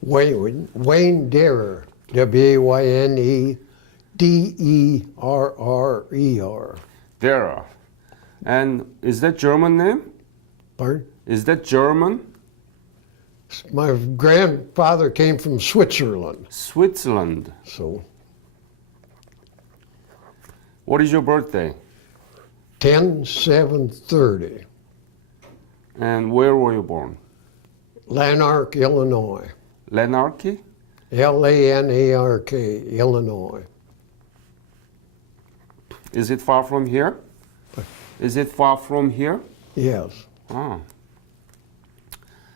Wayne Derrer, WayneDerrer. Dera. And is that German name? Pardon? Is that German? My grandfather came from Switzerland, Switzerland. so What is your birthday? 10/7/30, And where were you born? Lanark, Illinois. Lanark? Lanark, Illinois. Is it far from here? Is it far from here? Yes. Ah.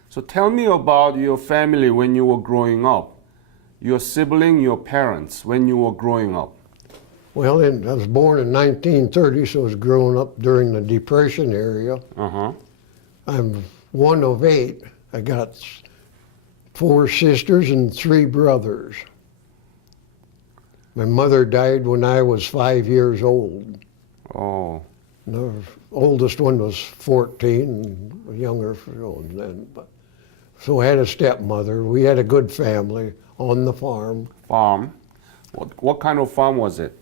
So tell me about your family when you were growing up. Your sibling, your parents, when you were growing up. Well, I was born in 1930, so I was growing up during the Depression era. Uh-huh. I'm one of 8. I got 4 sisters and 3 brothers. My mother died when I was 5 years old. Oh. The oldest one was 14, and younger then. But so I had a stepmother. We had a good family on the farm. Farm. What kind of farm was it?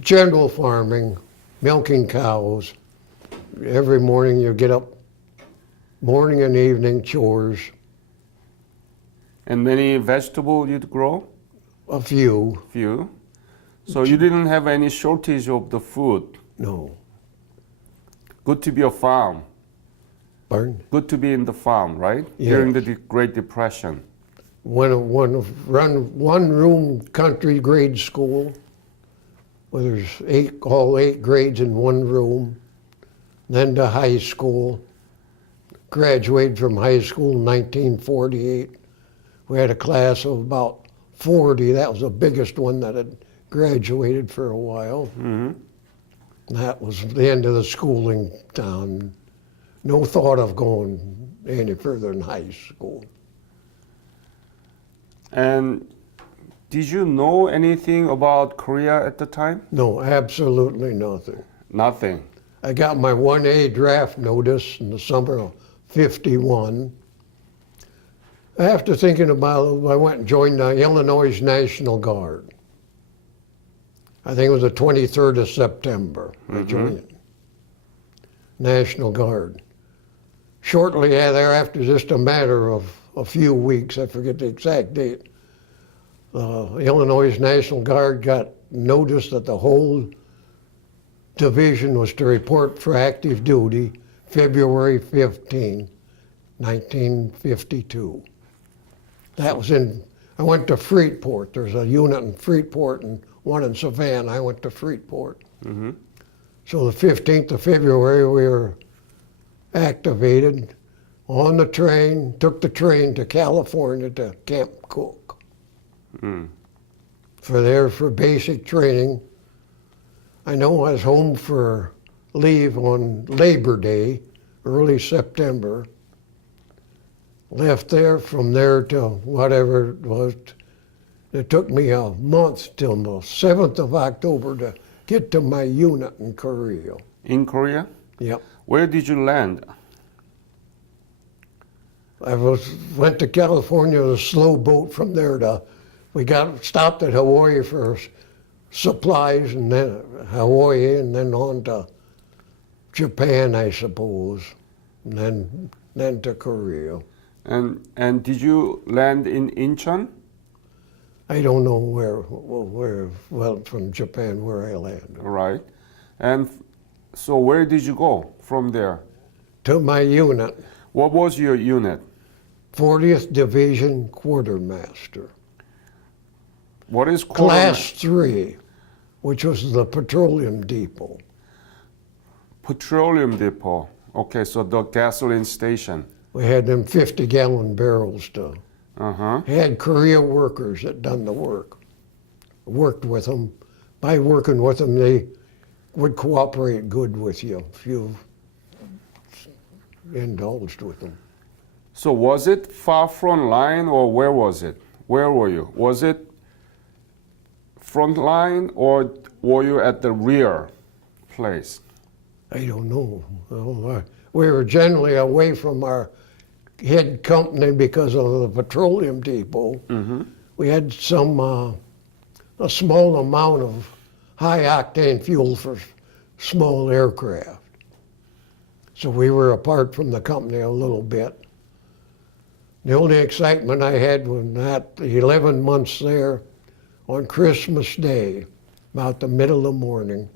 General farming, milking cows. Every morning you get up, morning and evening chores, And many vegetables you'd grow? a few. Few. So you didn't have any shortage of the food. No. Good to be a farm. Pardon? Good to be in the farm, right? Yes. During the Great Depression. Run one-room country grade school, where there's all 8 grades in one room. Then to high school. Graduated from high school in 1948. We had a class of about 40. That was the biggest one that had graduated for a while. Mm-hmm. That was the end of the schooling time. No thought of going any further in high school. And did you know anything about Korea at the time? No, absolutely nothing. Nothing. I got my 1A draft notice in the summer of '51. After thinking about it, I went and joined the Illinois National Guard. I think it was the 23rd of September. I joined National Guard. Shortly thereafter, just a matter of a few weeks, I forget the exact date, Illinois National Guard got notice that the whole division was to report for active duty February 15, 1952. That was I went to Freeport. There's a unit in Freeport and one in Savannah. I went to Freeport. Mm-hmm. So the 15th of February, we were activated on the train, took the train to California to Camp Cook. Mm. For basic training. I know I was home for leave on Labor Day, early September. Left there, from there to whatever it was. It took me a month till the 7th of October to get to my unit in Korea. In Korea? Yep. Where did you land? I went to California with a slow boat from there we got stopped at Hawaii for supplies, and then Hawaii, and then on to Japan, I suppose, and then to Korea. And did you land in Incheon? I don't know well, from Japan, where I landed. Right. And so where did you go from there? To my unit, What was your unit? 40th Division Quartermaster. What is Class 3, which was the petroleum depot. Petroleum depot. Okay, so the gasoline station. We had them 50-gallon barrels to. Uh-huh. Had Korea workers that done the work. Worked with them. By working with them, they would cooperate good with you if you indulged with them. So was it far front line, or where was it? Where were you? Was it front line, or were you at the rear place? I don't know. Well, we were generally away from our head company because of the petroleum depot. We had some a small amount of high octane fuel for small aircraft. So we were apart from the company a little bit. The only excitement I had was that 11 months there, on Christmas Day, about the middle of the morning,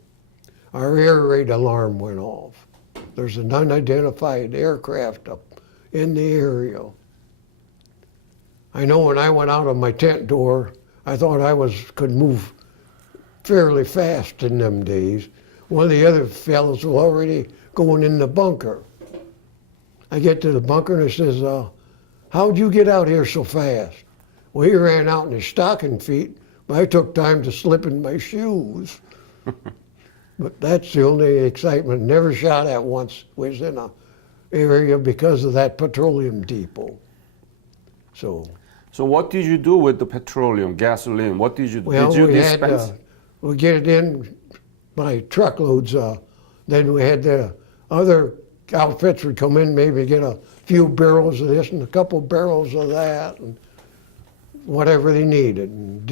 our air raid alarm went off. There's an unidentified aircraft up in the area. I know when I went out of my tent door, I thought could move fairly fast in them days. One of the other fellows was already going in the bunker. I get to the bunker and I says, how'd you get out here so fast? Well, he ran out in his stocking feet, but I took time to slip in my shoes. But that's the only excitement. Never shot at once. Was in a area because of that petroleum depot. So what did you do with the petroleum, gasoline? What did you well, did you we dispense? we get it in by truckloads. Then we had the other outfits would come in, maybe get a few barrels of this and a couple barrels of that, and whatever they needed, and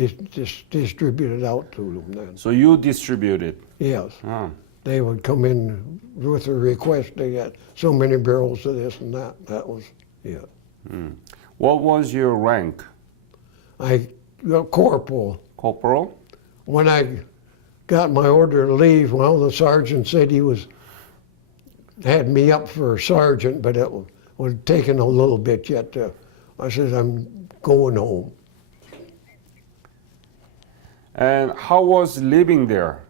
distribute it out to them then. So you distributed. Yes. Ah. They would come in with a request, they got so many barrels of this and that. That was it. What was your rank? I got corporal. Corporal? When I got my order to leave, well, the sergeant said had me up for sergeant, but it was taking a little bit yet. I said, I'm going home. And how was living there?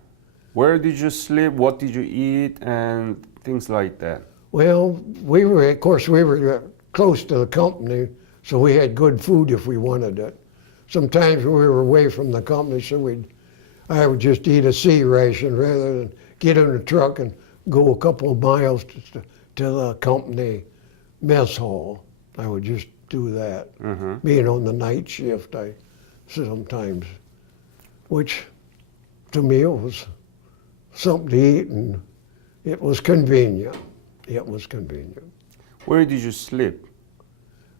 Where did you sleep? What did you eat? And things like that. Well, we were close to the company, so we had good food if we wanted it. Sometimes we were away from the company, so I would just eat a sea ration rather than get in a truck and go a couple of miles to the company mess hall. I would just do that. Being on the night shift, I sometimes, which to me it was something to eat, and it was convenient. It was convenient. Where did you sleep?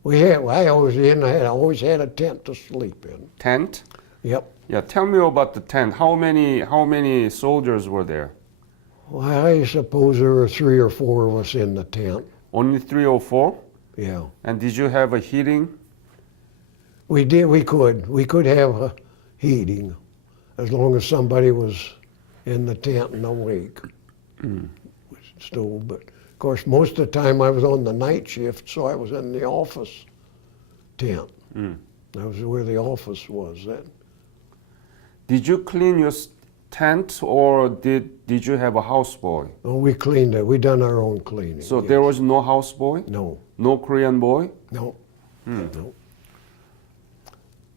I always had a tent to sleep in. Tent? Yep. Yeah, tell me about the tent. How many soldiers were there? Well, I suppose there were 3 or 4 of us in the tent. Only 3 or 4? Yeah. And did you have a heating? We did. We could have a heating, as long as somebody was in the tent and awake. Stove, but of course, most of the time I was on the night shift, so I was in the office tent. That was where the office was then. Did you clean your tent, or did you have a houseboy? Oh, we cleaned it. We done our own cleaning. So yes. there was no houseboy? No. No Korean boy? No. No.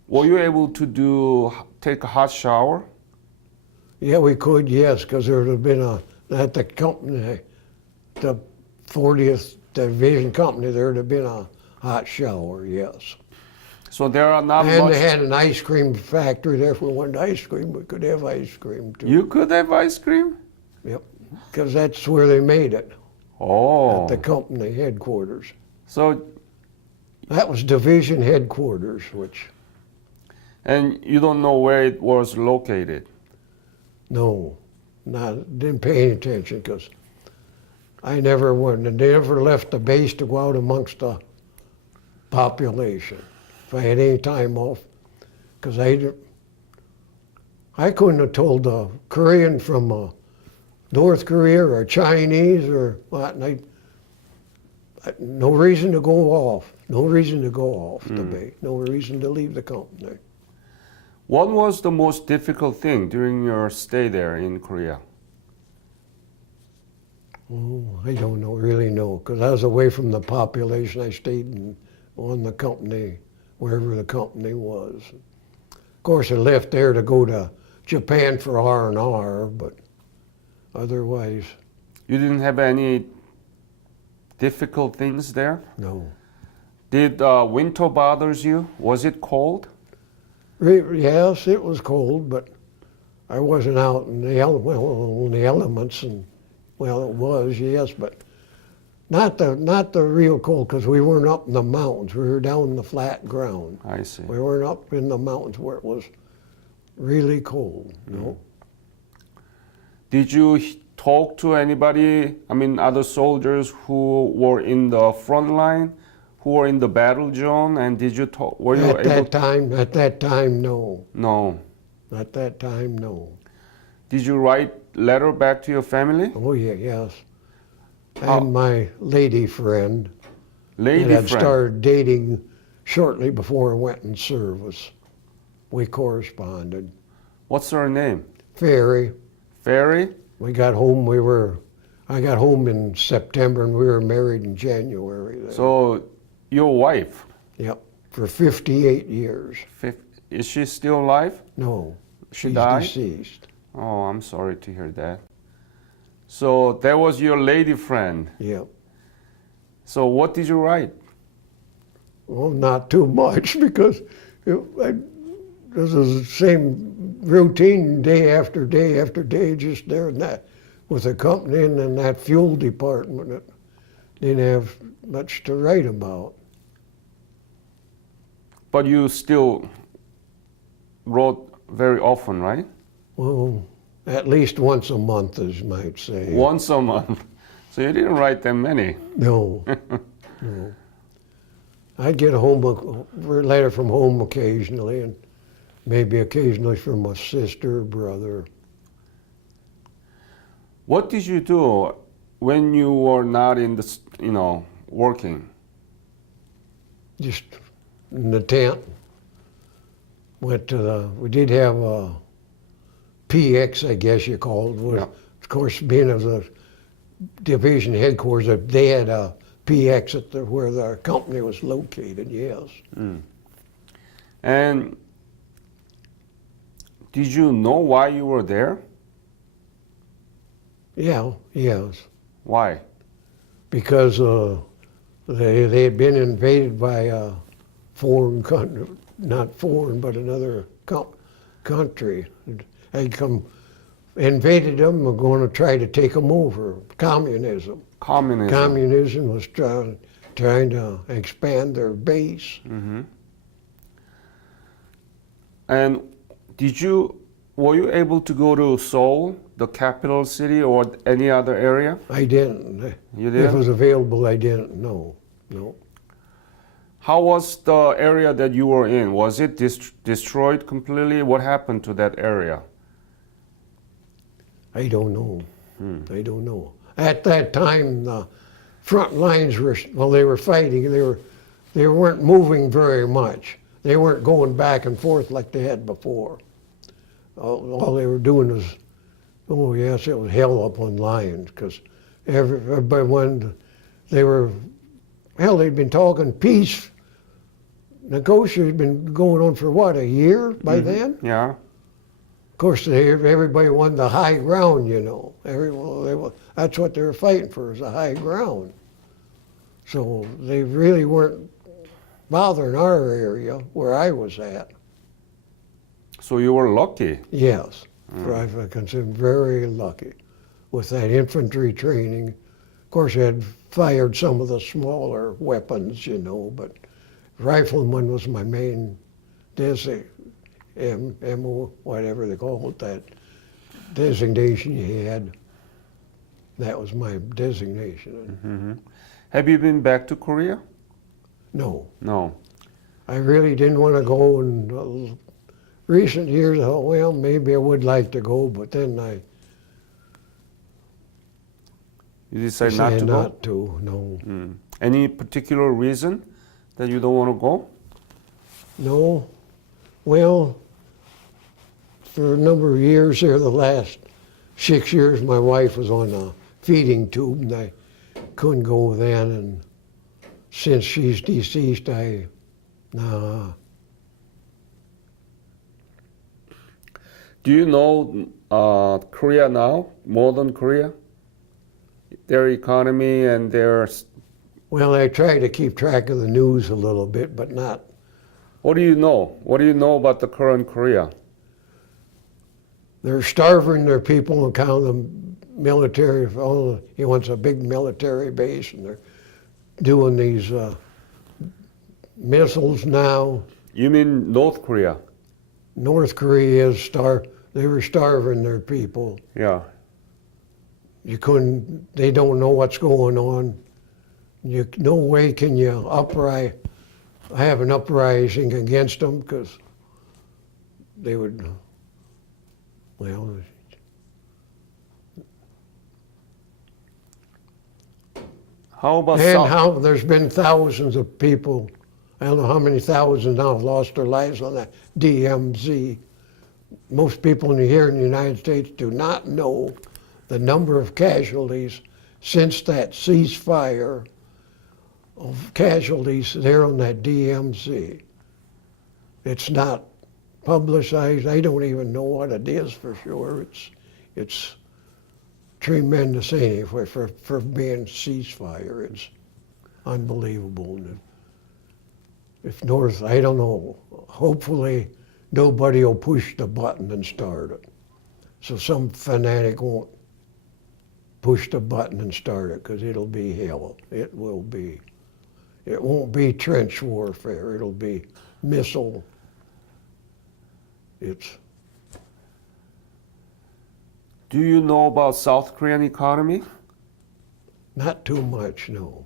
Were you able to take a hot shower? Yeah, we could, yes, because there would have been at the company, the 40th Division Company, there would have been a hot shower, yes. So there are not And much. they had an ice cream factory there. If we wanted ice cream, we could have ice cream too. You could have ice cream? Yep, because that's where they made it, Oh. at the company headquarters. So, That was division headquarters, and you don't know where it was located? no, didn't pay any attention because I never left the base to go out amongst the population. If I had any time off, because I couldn't have told a Korean from North Korea or Chinese or what, and no reason to go off. No reason to go off the base. No reason to leave the company. What was the most difficult thing during your stay there in Korea? Oh, I don't really know, because I was away from the population. I stayed on the company, wherever the company was. Of course, I left there to go to Japan for R&R, but otherwise, You didn't have any difficult things there? no. Did winter bothers you? Was it cold? Yes, it was cold, but I wasn't out in the elements, and well, it was, yes, but Not the real cold, because we weren't up in the mountains. We were down in the flat ground. I see. We weren't up in the mountains where it was really cold. No. Did you talk to anybody, I mean, other soldiers who were in the front line, who were in the battle zone, and did you talk, were you At able that time, no. No. At that time, no. Did you write letter back to your family? Oh yeah, yes. How- And my lady friend Lady that had friend. started dating shortly before I went in service. We corresponded. What's her name? Ferry. Ferry? I got home in September and we were married in January. Then. So, your wife, Yep, for 58 years. is she still alive? No, She she's died? deceased. Oh, I'm sorry to hear that. So, that was your lady friend. Yep. So, what did you write? Well, not too much because this is the same routine day after day after day, just there and that with the company and then that fuel department. It didn't have much to write about. But you still wrote very often, right? Well, at least once a month, as you might say. Once a month. So you didn't write that many. No, no. I'd get a letter from home occasionally, and maybe occasionally from my sister or brother. What did you do when you were not in the, working? Just in the tent. We did have a PX, I guess you call it. Yeah. Of course, being as a division headquarters, they had a PX where the company was located, yes. And did you know why you were there? Yeah, yes. Why? Because they had been invaded by a foreign country, not foreign, but another country. Had come, invaded them, were going to try to take them over. Communism. Communism. Communism was trying to expand their base. And were you able to go to Seoul, the capital city, or any other area? I didn't. You If it didn't? was available, I didn't. No. How was the area that you were in? Was it destroyed completely? What happened to that area? I don't know. I don't know. At that time, the front lines they were fighting. They weren't moving very much. They weren't going back and forth like they had before. All they were doing was, oh yes, it was hell up on lines because everybody wanted. They'd been talking peace. Negotiations had been going on for what, a year by then? Yeah. Of course, everybody wanted the high ground, that's what they were fighting for, is the high ground. So they really weren't bothering our area where I was at. So you were lucky. Yes, I consider very lucky with that infantry training. Of course, I had fired some of the smaller weapons, but rifleman was my main MO, whatever they call it, that designation you had. That was my designation. Have you been back to Korea? No, No. I really didn't want to go. In recent years, I thought, well, maybe I would like to go, but then I You decided not decided to go? not to, no. Any particular reason that you don't want to go? No, well, for a number of years there, the last 6 years, my wife was on a feeding tube, and I couldn't go then. And since she's deceased, Do you know Korea now, modern Korea? Their economy and their... well, I try to keep track of the news a little bit, but not. What do you know? What do you know about the current Korea? They're starving their people and count them military. He wants a big military base, and they're doing these missiles now. You mean North Korea? North Korea is They were starving their people. Yeah. You couldn't. They don't know what's going on. No way can you have an uprising against them, because they would. Well. How about And South? how there's been thousands of people, I don't know how many thousands now have lost their lives on that DMZ. Most people here in the United States do not know the number of casualties since that ceasefire of casualties there on that DMZ. It's not publicized. I don't even know what it is for sure. It's tremendous anyway for being ceasefire. It's unbelievable. And if North, I don't know, hopefully nobody will push the button and start it. So some fanatic won't push the button and start it, because it'll be hell. It will be. It won't be trench warfare. It'll be missile. Do you know about South Korean economy? Not too much, no.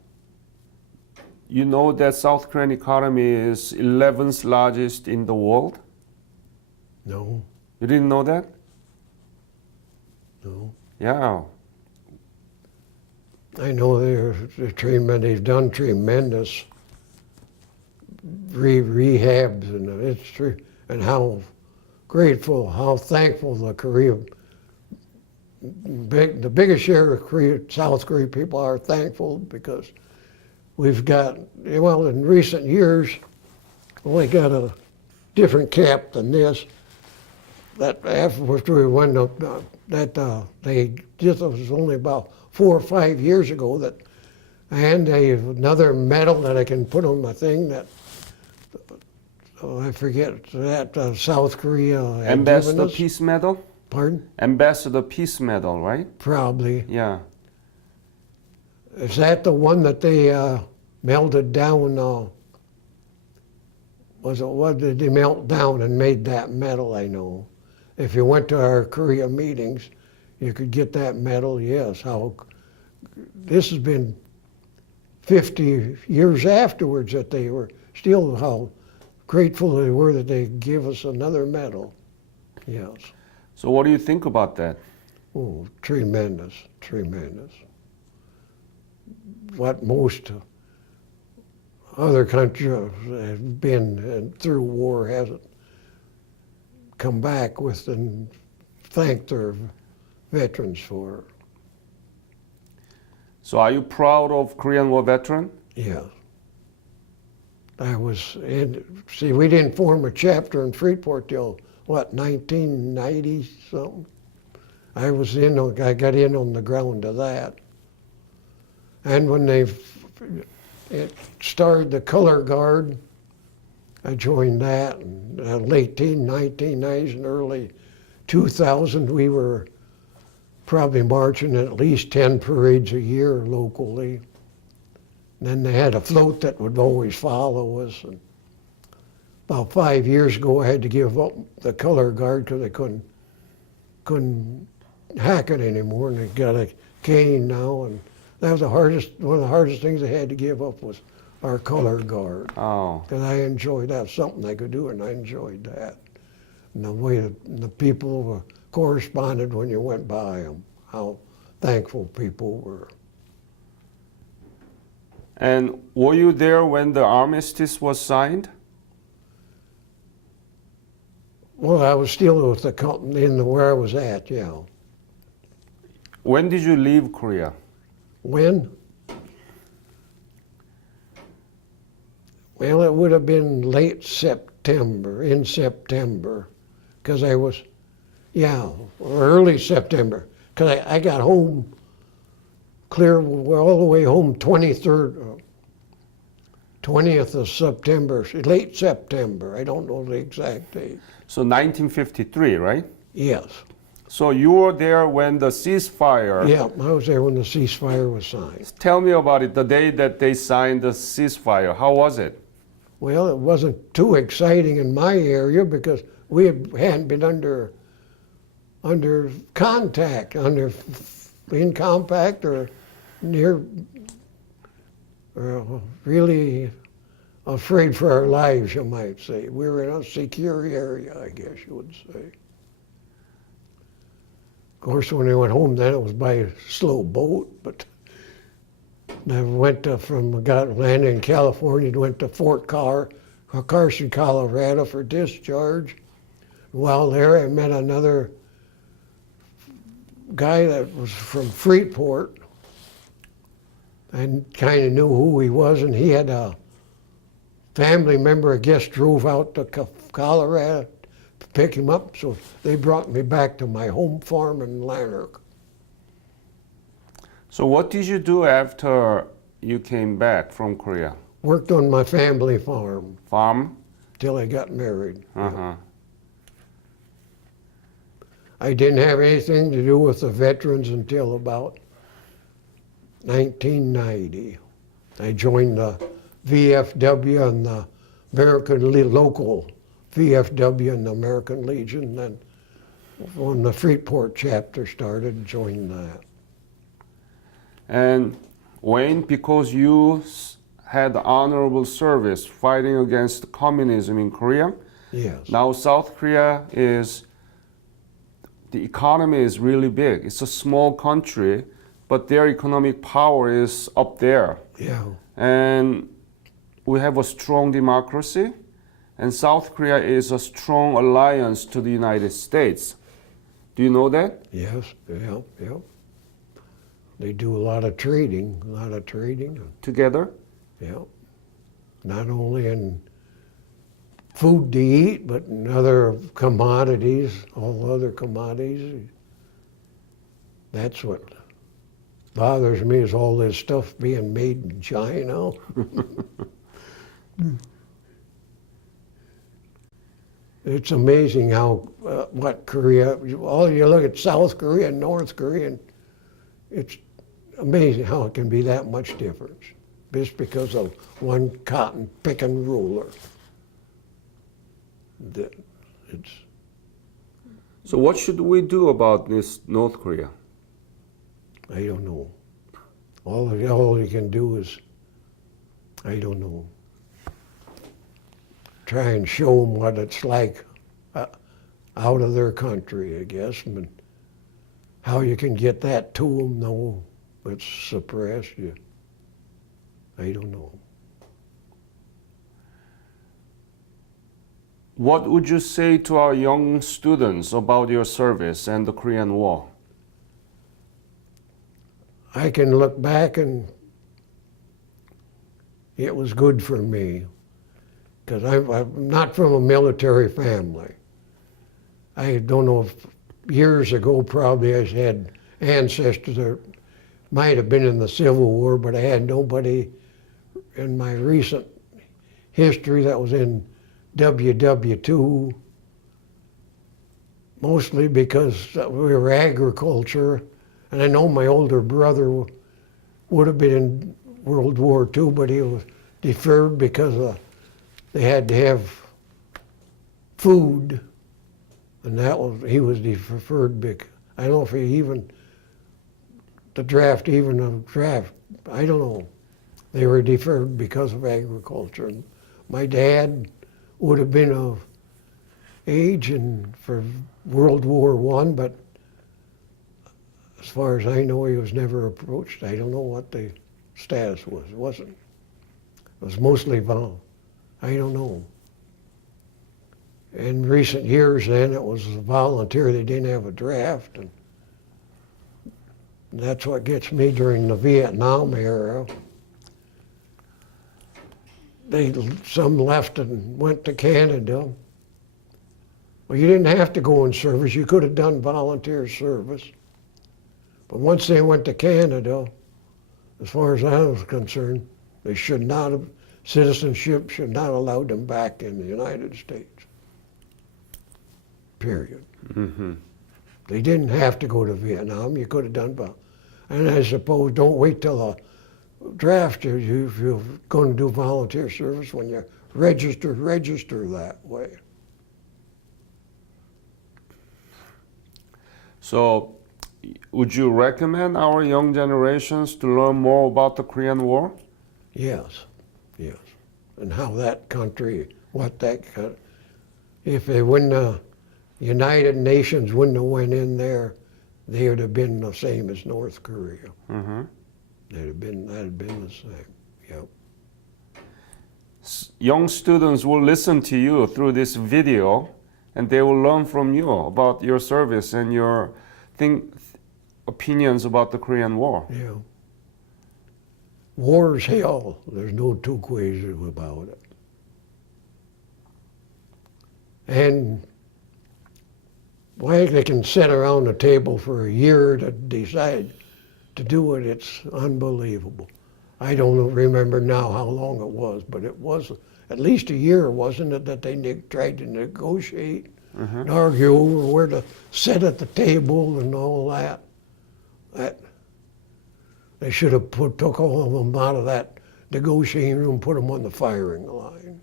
You know that South Korean economy is 11th largest in the world? No, You didn't know that? no. Yeah. I know they've done tremendous rehabs, and it's true. And how grateful, how thankful the biggest share of South Korea people are thankful, because we've got, well, in recent years, we got a different cap than this. That after we went up, this was only about 4 or 5 years ago that, and another medal that I can put on my thing that, I forget, that South Korea had given Ambassador us. Peace Medal? Pardon? Ambassador Peace Medal, right? Probably. Yeah. Is that the one that they melted down? What did they melt down and made that medal? I know. If you went to our Korea meetings, you could get that medal. Yes. This has been 50 years afterwards that they were still how grateful they were that they gave us another medal. Yes. So what do you think about that? Oh, tremendous, tremendous. What most other countries have been through war hasn't come back with and thank their veterans for. So are you proud of Korean War veteran? Yeah. See, we didn't form a chapter in Freeport till, 1990 something? I got in on the ground of that. And when it started the color guard, I joined that in late 1990s and early 2000. We were probably marching at least 10 parades a year locally. And then they had a float that would always follow us. And about 5 years ago, I had to give up the color guard because I couldn't hack it anymore, and I got a cane now. And that was one of the hardest things I had to give up was our color guard. Oh. Because I enjoyed that, something I could do, and I enjoyed that. And the way the people corresponded when you went by them, how thankful people were. And were you there when the armistice was signed? Well, I was still with the company where I was at, yeah. When did you leave Korea? When? Well, it would have been late September, in September, because I was, or early September, because I got home all the way home 20th of September, late September. I don't know the exact date. So 1953, right? Yes. So you were there when the ceasefire. Yeah, I was there when the ceasefire was signed. Tell me about it. The day that they signed the ceasefire. How was it? Well, it wasn't too exciting in my area because we hadn't been under contact, in compact or near, really afraid for our lives, you might say. We were in a secure area, I guess you would say. Of course, when I went home then, it was by a slow boat, but I went landed in California, went to Fort Carson, Colorado for discharge. While there, I met another guy that was from Freeport. I kind of knew who he was, and he had a family member, I guess, drove out to Colorado to pick him up, so they brought me back to my home farm in Lanark. So what did you do after you came back from Korea? Worked on my family farm Farm? till I got married. Uh-huh. I didn't have anything to do with the veterans until about 1990. I joined the VFW and the local VFW and the American Legion. Then when the Freeport chapter started, joined that. And Wayne, because you had honorable service fighting against communism in Korea, Yes. now South Korea the economy is really big. It's a small country, but their economic power is up there. Yeah. And we have a strong democracy, and South Korea is a strong alliance to the United States. Do you know that? Yes. Yeah. Yeah. They do a lot of trading. Together? Yeah. Not only in food to eat, but in other commodities, all other commodities. That's what bothers me is all this stuff being made in China. It's amazing how, what Korea, you look at South Korea and North Korea, and it's amazing how it can be that much difference just because of one cotton picking ruler. So what should we do about this North Korea? I don't know. All you can do is, I don't know, try and show them what it's like out of their country, I guess. But how you can get that to them, no, it's suppressed. I don't know. What would you say to our young students about your service and the Korean War? I can look back and it was good for me because I'm not from a military family. I don't know if years ago probably I had ancestors that might have been in the Civil War, but I had nobody in my recent history that was in WW2, mostly because we were agriculture, and I know my older brother would have been in World War II, but he was deferred because they had to have food, and he was deferred. I don't know if he even the draft, I don't know. They were deferred because of agriculture. And my dad would have been of age for World War I, but as far as I know, he was never approached. I don't know what the status was. It was mostly I don't know. In recent years then, it was a volunteer. They didn't have a draft. And that's what gets me during the Vietnam era. Some left and went to Canada. Well, you didn't have to go in service. You could have done volunteer service. But once they went to Canada, as far as I was concerned, they should not have, citizenship should not have allowed them back in the United States. Period. Mm-hmm. They didn't have to go to Vietnam. You could have done well. And I suppose don't wait till the draft if you're going to do volunteer service. When you register that way. So, would you recommend our young generations to learn more about the Korean War? Yes, yes. And how that country, if they wouldn't have, United Nations wouldn't have went in there, they would have been the same as North Korea. Mm-hmm. That'd have been the same. Yep. Young students will listen to you through this video, and they will learn from you about your service and your opinions about the Korean War. Yeah. War's hell. There's no two ways about it. And why they can sit around the table for a year to decide to do it, it's unbelievable. I don't remember now how long it was, but it was at least a year, wasn't it, that they tried to negotiate and argue over where to sit at the table and all that. They should have took all of them out of that negotiating room, put them on the firing line.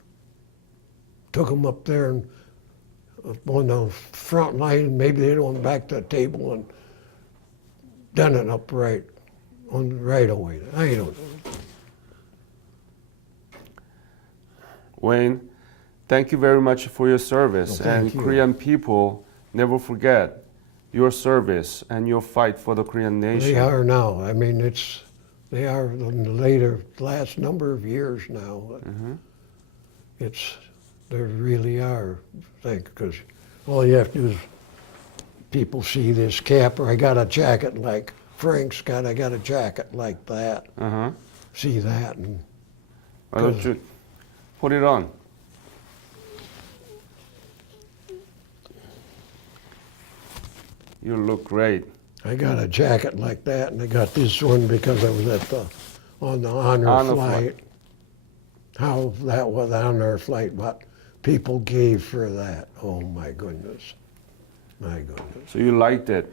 Took them up there and on the front line, maybe they'd went back to the table and done it upright right away. I don't know. Wayne, thank you very much for your service. Well, thank and you. Korean people never forget your service and your fight for the Korean nation. They are now. I mean, they are in the last number of years now. They really are, I think, because all you have to do is people see this cap, or I got a jacket like Frank's got, I got a jacket like that. See that, and Why don't you put it on? You look great. I got a jacket like that, and I got this one because I was on the honor Honor flight. How that was on our flight, what people gave for that. Oh my goodness. My goodness. So you liked it.